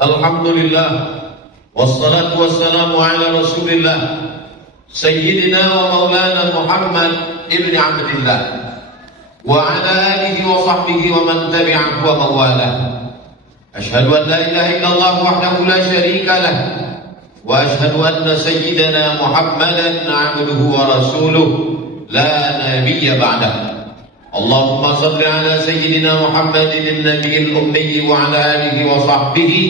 Alhamdulillah, wassalatu wassalamu ala Rasulillah Sayyidina wa maulana Muhammad ibn Abdillah wa ala alihi wa sahbihi wa man tabi'ahu wa mawalah. Ashhadu an la ilaha illallah wahdahu la syarika lah wa ashhadu anna sayyidana Muhammadan abduhu wa rasuluh la nabiyya ba'dah. Allahumma salli ala sayyidina Muhammadin an-nabiyil ummi wa ala alihi wa sahbihi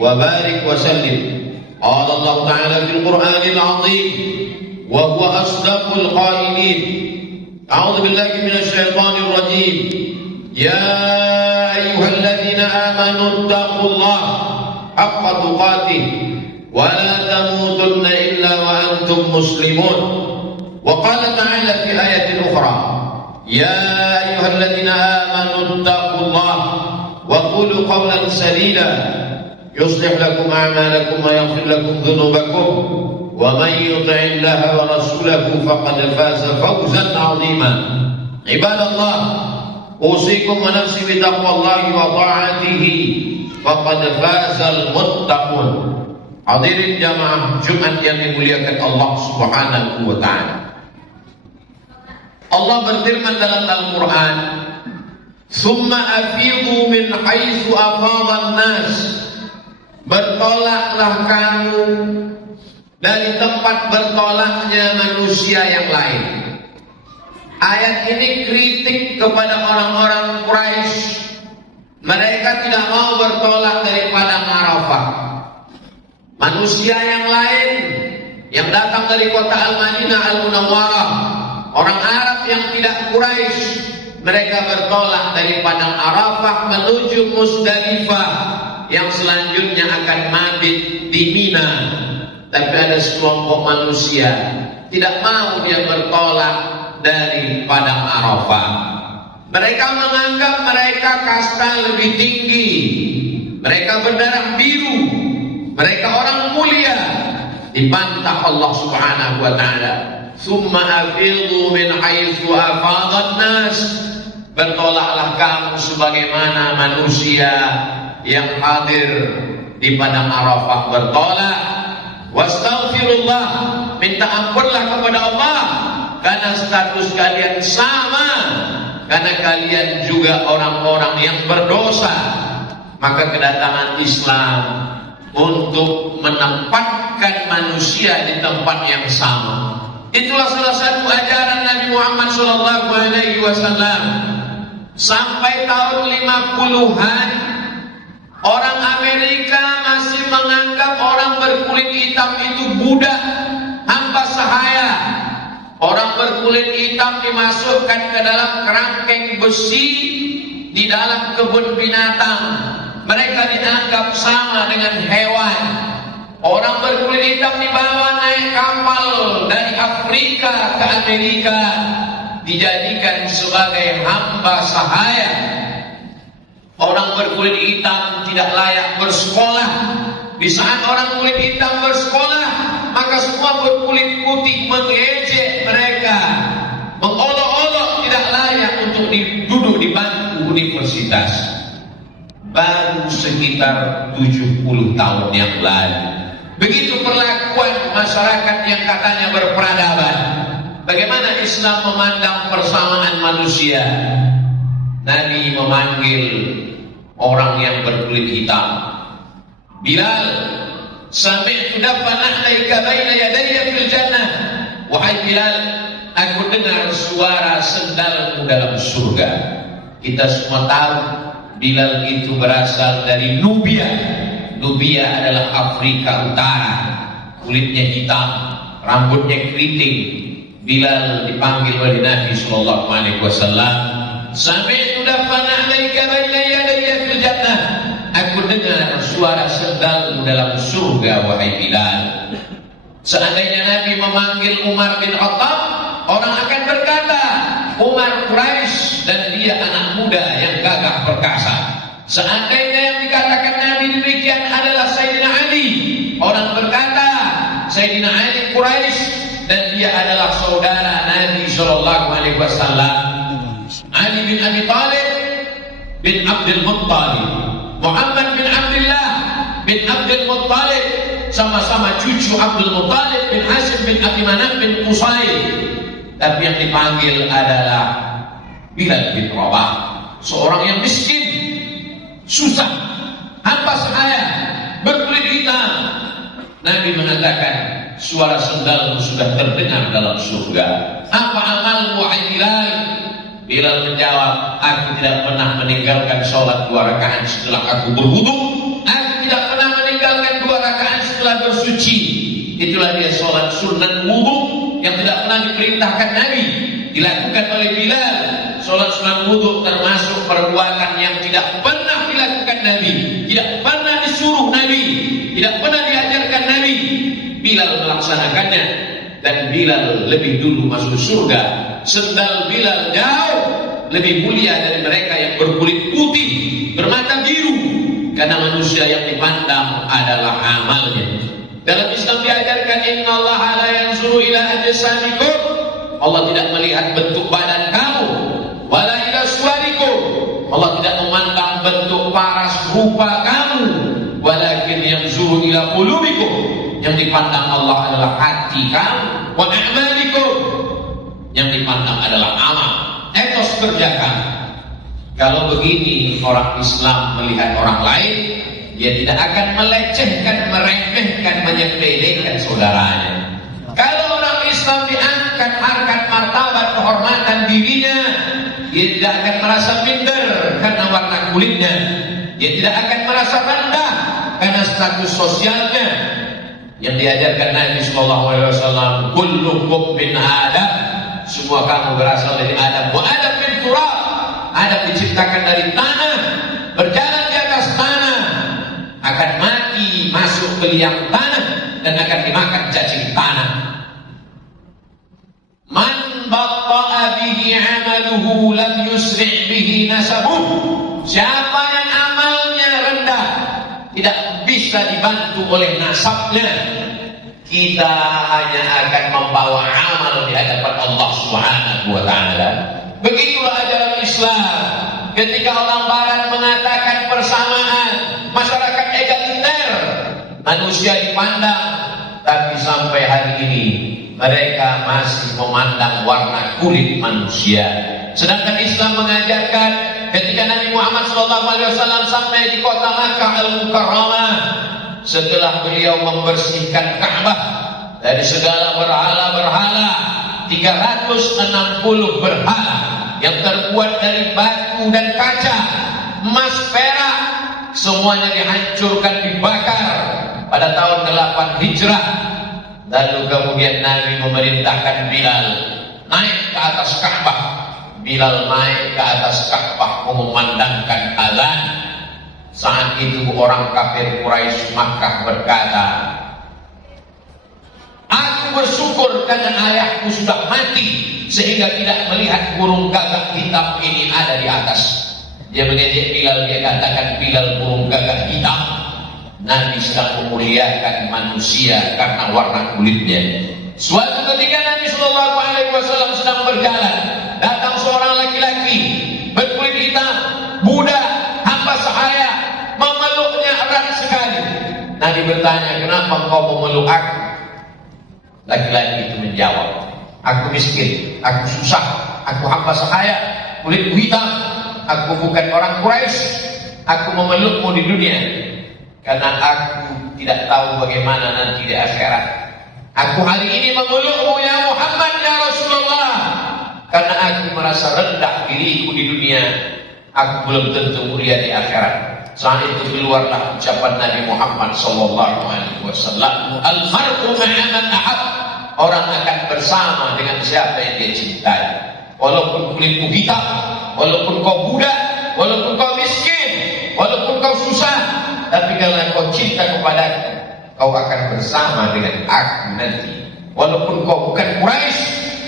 wa barik wa sallim. Qala Allah ta'ala fil Qur'anil 'azim wa huwa asdaqul qailin. A'udzu billahi minasy syaithanir rajim. Ya ayyuhalladzina amanu taqullaha haqqa tuqatih wa la tamutunna illa wa antum muslimun. Wa qala ta'ala fi ayatin ukhra. Ya ayyuhalladzina amanu taqullaha wa qulu qawlan sadida yuslih lakum a'malakum wa yaghfir lakum dhunubakum wa man yuti'illaha wa rasulahu faqad faza fawzan 'azima. Ibadallah, usikum wa nafsi bi taqwallahi wa ta'atihi faqad fazal muttaqun. Hadirin jamaah Jumat yang dimuliakan Allah Subhanahu wa taala. Allah berfirman dalam Al-Quran, "Tsumma afidu min haitsu afadhan nas." Bertolaklah kamu dari tempat bertolaknya manusia yang lain. Ayat ini kritik kepada orang-orang Quraisy. Mereka tidak mau bertolak dari padang Arafah. Manusia yang lain yang datang dari kota Al-Madinah Al-Munawwarah, orang Arab yang tidak Quraisy, mereka bertolak dari padang Arafah menuju Musdalifah yang selanjutnya akan mabit di Mina. Tapi ada sekelompok manusia tidak mau dia bertolak dari padang Arafah. Mereka menganggap mereka kasta lebih tinggi, mereka berdarah biru, mereka orang mulia. Dibantah Allah Subhanahu wa taala. Summa afidu min haitsu afadhan nas. Bertolaklah kamu sebagaimana manusia yang hadir di padang Arafah bertolak. Wastaghfirullah, minta ampunlah kepada Allah karena status kalian sama, karena kalian juga orang-orang yang berdosa. Maka kedatangan Islam untuk menempatkan manusia di tempat yang sama. Itulah salah satu ajaran Nabi Muhammad SAW. Sampai tahun 50-an, orang Amerika masih menganggap orang berkulit hitam itu budak, hamba sahaya. Orang berkulit hitam dimasukkan ke dalam kerangkeng besi di dalam kebun binatang. Mereka dianggap sama dengan hewan. Orang berkulit hitam dibawa naik kapal dari Afrika ke Amerika, dijadikan sebagai hamba sahaya. Orang berkulit hitam tidak layak bersekolah. Di saat orang kulit hitam bersekolah, maka semua berkulit putih mengejek mereka, mengolok-olok tidak layak untuk duduk di bangku universitas. Baru sekitar 70 tahun yang lalu, begitu perlakuan masyarakat yang katanya berperadaban. Bagaimana Islam memandang persamaan manusia? Nabi memanggil orang yang berkulit hitam. Bilal, sami'tu dafan ahlaika baina yadayya fil jannah. Wahai Bilal, aku dengar suara sendalmu dalam surga. Kita semua tahu Bilal itu berasal dari Nubia. Nubia adalah Afrika Utara. Kulitnya hitam, rambutnya keriting. Bilal dipanggil oleh Nabi sallallahu alaihi wasallam. Sami'tu dafan ahlaika baina yadayya fil jannah. Aku dengar suara sendalmu dalam surga, wahai Bilal. Seandainya Nabi memanggil Umar bin Khattab, orang akan berkata, Umar Quraisy dan dia anak muda yang gagah perkasa. Seandainya yang dikatakan Nabi demikian adalah Sayyidina Ali, orang berkata, Sayyidina Ali Quraisy dan dia adalah saudara Nabi sallallahu alaihi wasallam. Ali bin Abi Thalib bin Abdul Muttalib, Muhammad sama-sama cucu Abdul Muttalib bin Hashim bin Abi Manaf bin Qusay, tapi yang dipanggil adalah Bilal bin Rabah, seorang yang miskin, susah, hamba sahaya, berkulit hitam. Nabi mengatakan, suara sendalmu sudah terdengar dalam surga. Apa amalmu wahai Bilal? Bilal menjawab, aku tidak pernah meninggalkan sholat 2 rakaat setelah aku berwudu. Aku tidak pernah meninggalkan 2 rakaat setelah bersuci. Itulah dia sholat sunat wudu yang tidak pernah diperintahkan Nabi, dilakukan oleh Bilal. Sholat sunat wudu termasuk perbuatan yang tidak pernah dilakukan Nabi, tidak pernah disuruh Nabi, tidak pernah diajarkan Nabi. Bilal melaksanakannya, dan Bilal lebih dulu masuk surga. Sendal Bilal jauh lebih mulia dari mereka yang berkulit putih, bermata biru, karena manusia yang dipandang adalah amalnya. Dalam Islam diajarkan, innallaha la yanzuru ila ajsamikum, Allah tidak melihat bentuk badan kamu, wala ila suwarikum, Allah tidak memandang bentuk paras rupa kamu, walakin yanzuru ila qulubikum, yang dipandang Allah adalah hati kamu, wa a'malikum, yang dipandang adalah amal, etos kerja kamu. Kalau begini orang Islam melihat orang lain, dia tidak akan melecehkan, meremehkan, menyepelekan saudaranya. Kalau orang Islam diangkat harkat martabat kehormatan dirinya, dia tidak akan merasa minder karena warna kulitnya, dia tidak akan merasa rendah karena status sosialnya. Yang diajarkan Nabi SAW, kullukum min Adam, semua kamu berasal dari Adam. Wa Adam min turab, Adam diciptakan dari tanah, berjalan di atas tanah, akan mati masuk ke liang tanah, dan akan dimakan cacing tanah. Man batta'a bihi amaluhu lam yusri' bihi nasabuh, siapa yang amalnya rendah, tidak bisa dibantu oleh nasabnya, kita hanya akan membawa amal di hadapan Allah Subhanahu wa ta'ala. Begitulah ajaran Islam. Ketika orang Barat mengatakan persamaan, masyarakat egaliter, manusia dipandang, tapi sampai hari ini mereka masih memandang warna kulit manusia. Sedangkan Islam mengajarkan, ketika Nabi Muhammad SAW sampai di kota Makkah Al-Mukarramah, setelah beliau membersihkan Ka'bah dari segala berhala-berhala, 360 berhala yang terbuat dari batu dan kaca, emas, perak, semuanya dihancurkan, dibakar pada tahun 8 Hijrah. Lalu kemudian Nabi memerintahkan Bilal naik ke atas Ka'bah. Bilal naik ke atas Ka'bah memandangkan azan. Saat itu orang kafir Quraisy Makkah berkata, aku bersyukur karena ayahku sudah mati sehingga tidak melihat burung gagak hitam ini ada di atas. Dia mengejek Bilal, dia katakan, Bilal, burung gagak hitam. Nabi sedang memuliakan manusia karena warna kulitnya. Suatu ketika Nabi SAW sedang berjalan, datang seorang laki-laki berkulit hitam, budak, hamba sahaya, memeluknya erat sekali. Nabi bertanya, kenapa engkau memeluk aku? Laki-laki itu menjawab, aku miskin, aku susah, aku hamba sahaya, kulitku hitam, aku bukan orang Quraisy, aku memelukmu di dunia karena aku tidak tahu bagaimana nanti di akhirat. Aku hari ini memelukmu ya Muhammad ya Rasulullah karena aku merasa rendah diriku di dunia, aku belum tentu mulia di akhirat. Saat itu keluarlah ucapan Nabi Muhammad SAW, al-mar'u ma'a man ahab, orang akan bersama dengan siapa yang dia cintai. Walaupun kulitmu hitam, walaupun kau budak, walaupun kau miskin, walaupun kau susah, tapi kalau kau cinta kepadaku, kau akan bersama dengan aku nanti. Walaupun kau bukan Quraisy,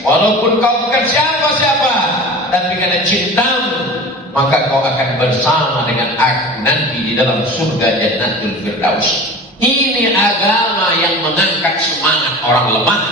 walaupun kau bukan siapa-siapa, tapi karena cintamu, maka kau akan bersama dengan aku nanti di dalam surga Jannatul Firdaus. Ini agama yang mengangkat semangat orang lemah,